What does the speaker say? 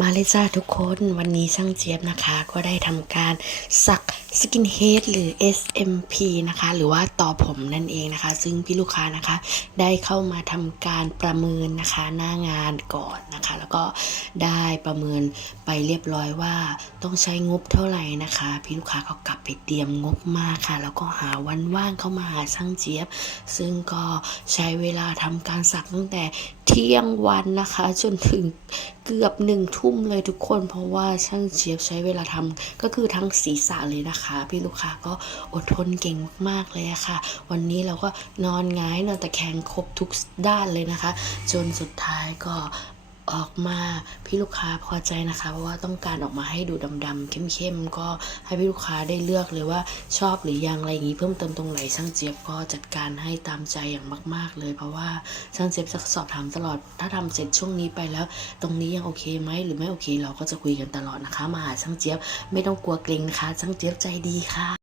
มาเลยจ้าทุกคนวันนี้ช่างเจี๊ยบนะคะ ก็ได้ทำการสักสกินเฮดหรือ SMP นะคะ หรือว่าต่อผมนั่นเองนะคะ ซึ่งพี่ลูกค้านะคะ ได้เข้ามาทำการประเมินนะคะ หน้างานก่อนนะคะ แล้วก็ได้ประเมินไปเรียบร้อยว่าต้องใช้งบเท่าไหร่นะคะ พี่ลูกค้าก็กลับไปเตรียมงบมาค่ะ แล้วก็หาวันว่างเข้ามาหาช่างเจี๊ยบ ซึ่งก็ใช้เวลาทำการสักตั้งแต่เที่ยงวันนะคะ จนถึงเกือบหนึ่งทุ่มุ่มเลยทุกคน เพราะว่าช่างเจี๊ยบใช้เวลาทำก็คือทั้งศีรษะเลยนะคะ พี่ลูกค้าก็อดทนเก่งมากๆเลยะค่ะ วันนี้เราก็นอนง่ายนอนตะแคงครบทุกด้านเลยนะคะ จนสุดท้ายก็ ออกมาพี่ลูกค้าพอใจนะคะ เพราะว่าต้องการออกมาให้ดูดำๆเข้มๆก็ให้พี่ลูกค้าได้เลือกเลยว่าชอบหรือยังอะไรอย่างนี้เพิ่มเติมตรงไหนช่างเจี๊ยบก็จัดการให้ตามใจอย่างมาก ๆ เลย เพราะว่าช่างเจี๊ยบจะสอบถามตลอด ถ้าทำเสร็จช่วงนี้ไปแล้ว ตรงนี้ยังโอเคไหมหรือไม่โอเค เราก็จะคุยกันตลอดนะคะ มาหาช่างเจี๊ยบไม่ต้องกลัวเกรงนะคะช่างเจี๊ยบใจดีค่ะ